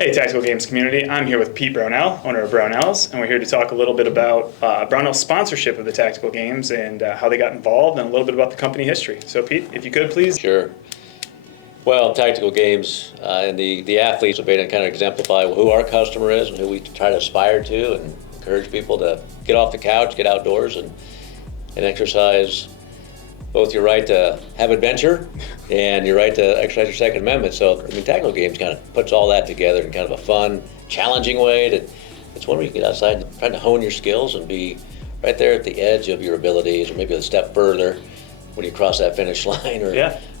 Hey, Tactical Games community. I'm here with Pete Brownell, owner of Brownells, and we're here to talk a little bit about Brownell's sponsorship of the Tactical Games and how they got involved and a little bit about the company history. So, Pete, if you could, please. Sure. Well, Tactical Games and the athletes have been to kind of exemplify who our customer is and who we try to aspire to and encourage people to get off the couch, get outdoors, and exercise both your right to have adventure and your right to exercise your Second Amendment. So, I mean, Tactical Games kind of puts all that together in kind of a fun, challenging way. It's one where you get outside and try to hone your skills and be right there at the edge of your abilities, or maybe a step further when you cross that finish line,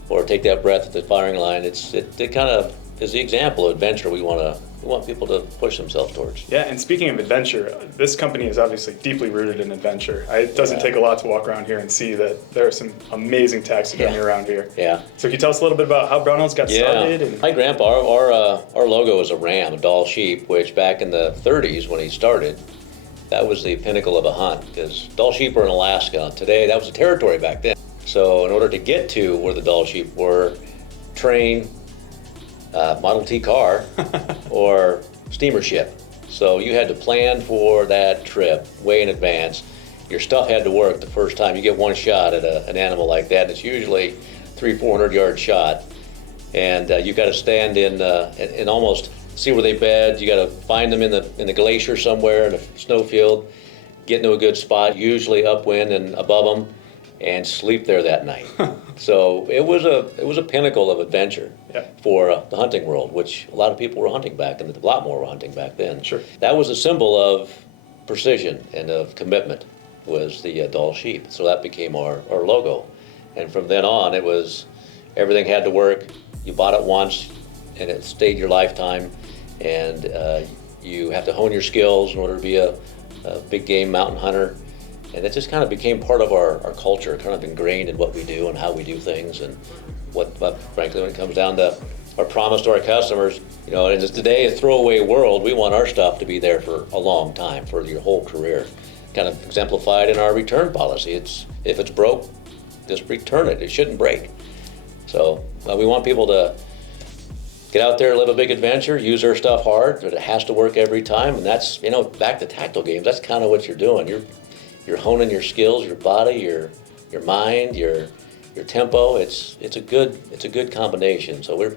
or take that breath at the firing line. It kind of is the example of adventure we want people to push themselves towards. Yeah, and speaking of adventure, this company is obviously deeply rooted in adventure. It doesn't take a lot to walk around here and see that there are some amazing taxidermy around here. Yeah. So can you tell us a little bit about how Brownells got started? And My grandpa, our logo was a ram, a Dall sheep, which back in the 30s when he started, that was the pinnacle of a hunt, because Dall sheep were in Alaska. Today, that was a territory back then. So in order to get to where the Dall sheep were, train, Model T car, or steamer ship. So you had to plan for that trip way in advance. Your stuff had to work the first time. You get one shot at an animal like that, and it's usually 300-400 yard shot. And you got to stand in and almost see where they bed. You got to find them in the glacier somewhere in a snowfield, get into a good spot, usually upwind and above them, and sleep there that night. So it was a pinnacle of adventure for the hunting world, which a lot of people were hunting back, and a lot more were hunting back then. Sure. That was a symbol of precision and of commitment, was the Dall sheep. So that became our logo. And from then on, it was everything had to work. You bought it once, and it stayed your lifetime. And you have to hone your skills in order to be a big game mountain hunter. And it just kind of became part of our culture, kind of ingrained in what we do and how we do things. And but frankly, when it comes down to our promise to our customers, in today a throwaway world, we want our stuff to be there for a long time, for your whole career. Kind of exemplified in our return policy. If it's broke, just return it. It shouldn't break. So we want people to get out there, live a big adventure, use their stuff hard, but it has to work every time. And that's, back to Tactical Games, that's kind of what you're doing. You're honing your skills, your body, your mind, your tempo. It's a good combination. So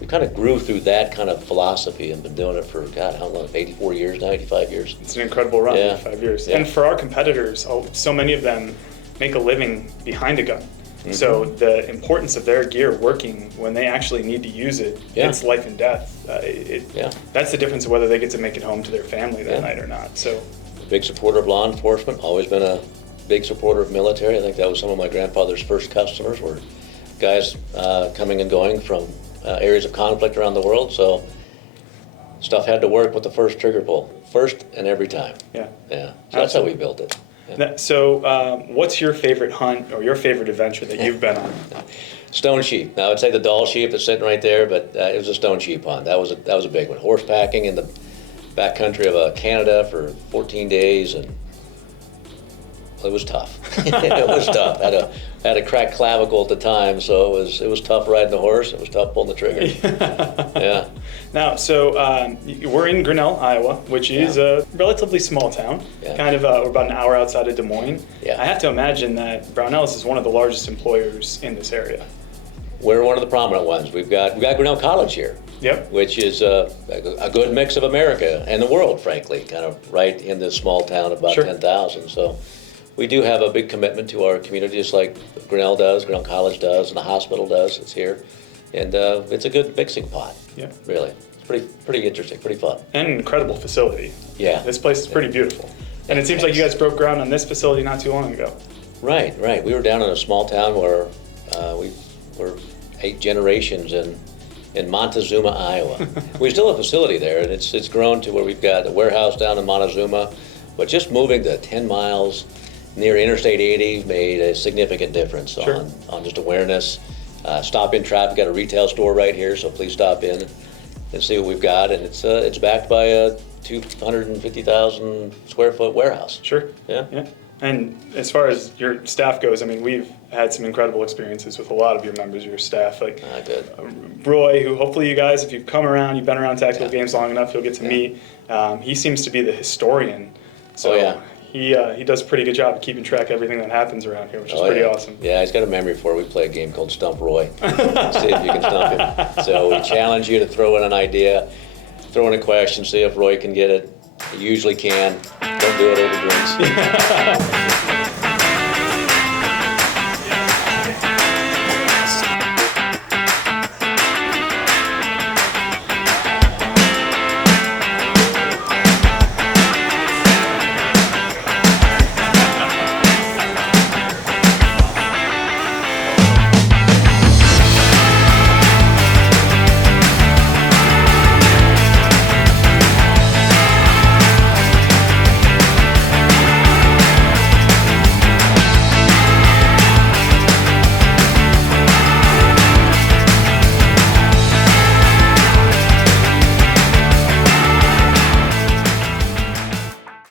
we kind of grew through that kind of philosophy and been doing it for, how long, 84 years now, 85 years. It's an incredible run, 85 years. Yeah. And for our competitors, so many of them make a living behind a gun. Mm-hmm. So the importance of their gear working when they actually need to use it, it's life and death. That's the difference of whether they get to make it home to their family that night or not. So. Big supporter of law enforcement, always been a big supporter of military. I think that was some of my grandfather's first customers, were guys coming and going from areas of conflict around the world. So stuff had to work with the first trigger pull, first and every time. Yeah. So that's how we built it. Yeah. So what's your favorite hunt or your favorite adventure that you've been on? Stone sheep. Now, I would say the Dall sheep that's sitting right there, but it was a stone sheep hunt. That was a big one. Horse packing in the backcountry of Canada for 14 days, and it was tough. It was tough. Had a cracked clavicle at the time, so it was tough riding the horse. It was tough pulling the trigger. Yeah. Now, so we're in Grinnell, Iowa, which is a relatively small town. Yeah. Kind of, we're about an hour outside of Des Moines. Yeah. I have to imagine that Brownells is one of the largest employers in this area. We're one of the prominent ones. We've got Grinnell College here. Yep. Which is a good mix of America and the world, frankly, kind of right in this small town of about 10,000. So we do have a big commitment to our community, just like Grinnell does, Grinnell College does, and the hospital does. It's here. And it's a good mixing pot, really. It's pretty interesting, pretty fun. And an incredible facility. Yeah. This place is pretty beautiful. And it seems like you guys broke ground on this facility not too long ago. Right. We were down in a small town where we were 8 generations in Montezuma, Iowa. We still have a facility there, and it's grown to where we've got a warehouse down in Montezuma, but just moving to 10 miles near Interstate 80 made a significant difference on just awareness. Stop in traffic, got a retail store right here, so please stop in and see what we've got, and it's backed by a 250,000 square foot warehouse. Sure. Yeah. And as far as your staff goes, I mean, we've had some incredible experiences with a lot of your members of your staff. Like Good. Roy, who hopefully you guys, if you've come around, you've been around tactical games long enough, you'll get to meet. He seems to be the historian. So he does a pretty good job of keeping track of everything that happens around here, which is pretty awesome. Yeah, he's got a memory for it. We play a game called Stump Roy. See if you can stump him. So we challenge you to throw in an idea, throw in a question, see if Roy can get it. He usually can. Don't do it over drinks.